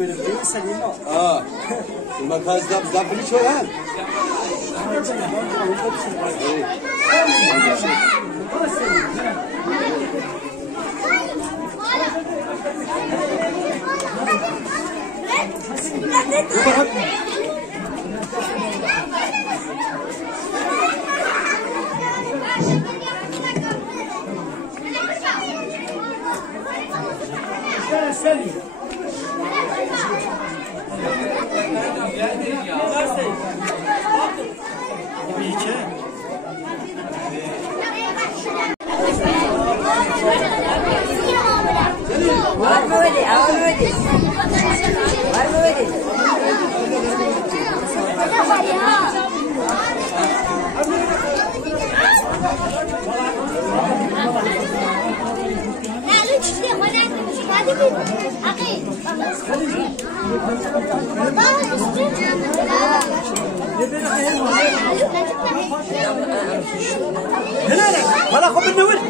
böyle bir şey söyleyeyim mi? المكان ده بلي شو هان هلا خب النور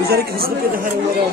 Özellikle hızlı bir de her onlara.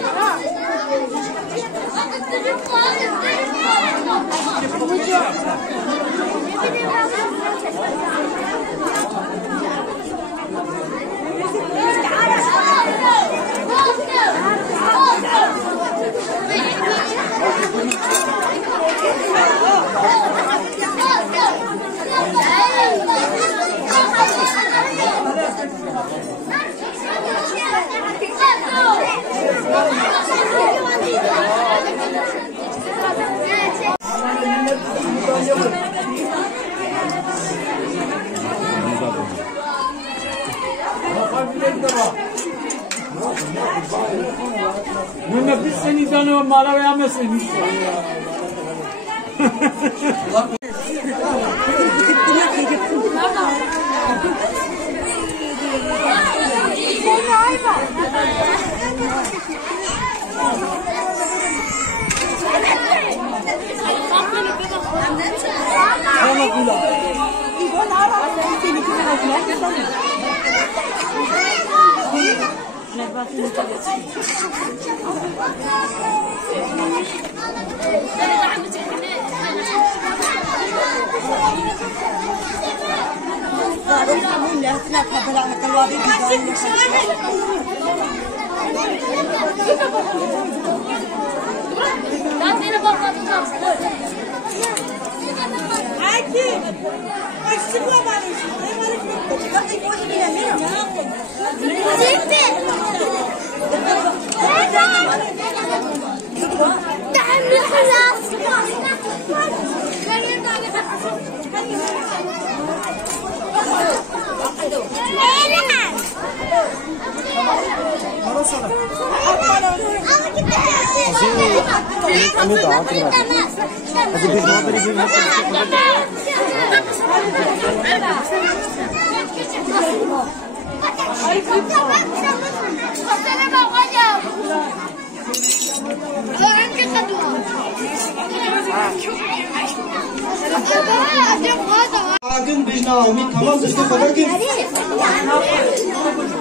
Mehmet biz seni tanıyor mala vermesin.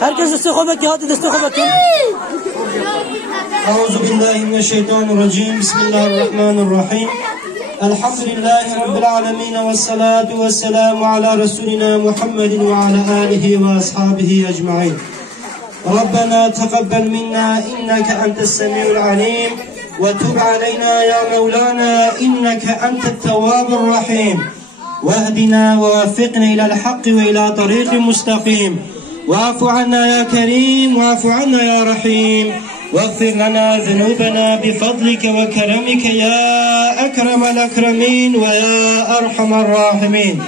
Herkes istikom et, hadi istikom et. Euzubillahimineşşeytanirracim. Bismillahirrahmanirrahim. Elhamdülillahi Rabbil alemin ve salatu ve selamu ala Resulina Muhammedin ve ala alihi ve ashabihi ecma'in. Rabbena teqabbel minna inneke entes semi'ul alim ve tub aleyna ya Mevlana inneke entet tevvabur rahim. واهدنا ووفقنا إلى الحق وإلى طريق مستقيم واعف عنا يا كريم واعف عنا يا رحيم واغفر لنا ذنوبنا بفضلك وكرمك يا أكرم الأكرمين ويا أرحم الراحمين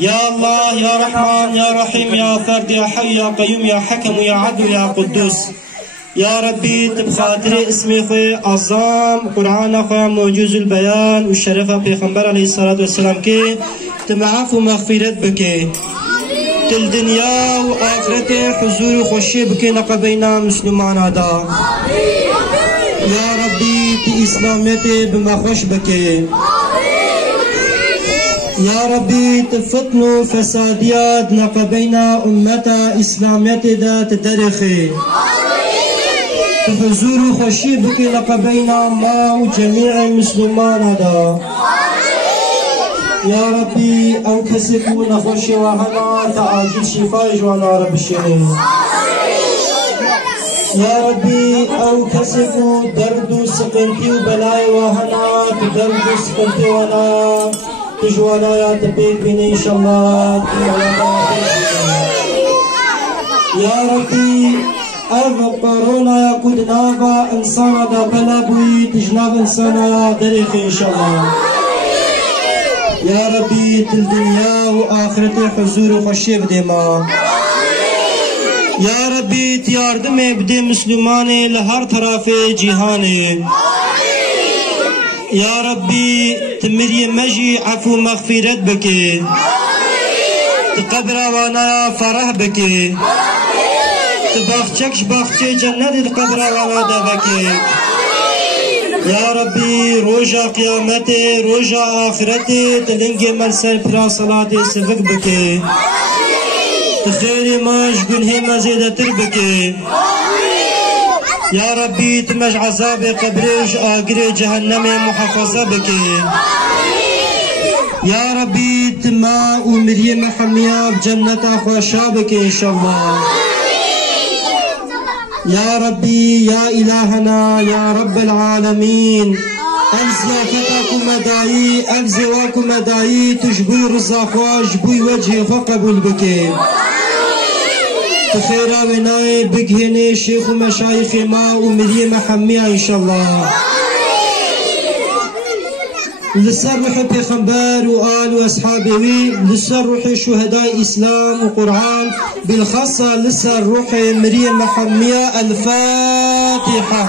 يا الله يا رحمن يا رحيم يا فرد يا حي يا قيوم يا حكم يا عدل يا قدوس يا ربي تبخاطر اسمي خوي عظام قرآن خوي موجوز البيان والشرف پیغمبر عليه الصلاة والسلام كي تمعف ومغفرت بكي تل دنيا وآخرت حضور وخشي بكي نقبينا مسلمان عدا يا ربي تي إسلاميتي بمخوش بكي يا ربي تفتنو فساديات نقبينا أمتا إسلاميتي دا تدرخي حضور خوشی بکی لقبینا ما و جميع المسلمان هذا يا ربي او كسبو نخوشي وهنا تعاجل شفاء جوانا رب الشهيد يا ربي او كسبو درد سقنتي وبلاي وهنا درد سقنتي وانا تجوانا يا تبيك بني ان شاء الله يا ربي اف قرونا يا قد نافا انسان دا بلا بوي تجناب انسان يا دريخ ان شاء الله يا ربي الدنيا واخرتي حضور وخشي بديما يا ربي تياردم بدي مسلماني لهر طرف جهاني يا ربي تمري مجي عفو مغفرت بكي تقبر وانا فرح بكي تباخچكش باخچه جنت القبر وانا دبكي يا ربي روجا قيامتي روجا آخرتي تلنجي مرسل برا صلاتي سفك بكي تخيري ماش قنهي مزيدة تربكي يا ربي تمج عذاب قبريش آقري جهنم محفظة بكي يا ربي تما ومريم حمية بجنة خوشا بكي إن شاء الله يا ربي يا إلهنا يا رب العالمين ألزيافتكم مدايي ألزواكم مدايي تجبوي رزاقوا جبوي وجهي فقبول بكي تخيرا وناي بقهني شيخ ومشايخ ما ومريم حمية إن شاء الله للصرح پیغمبر وآل وأصحابه للصرح شهداء إسلام وقرآن بالخاصة للصرح مريم حمية الفاتحة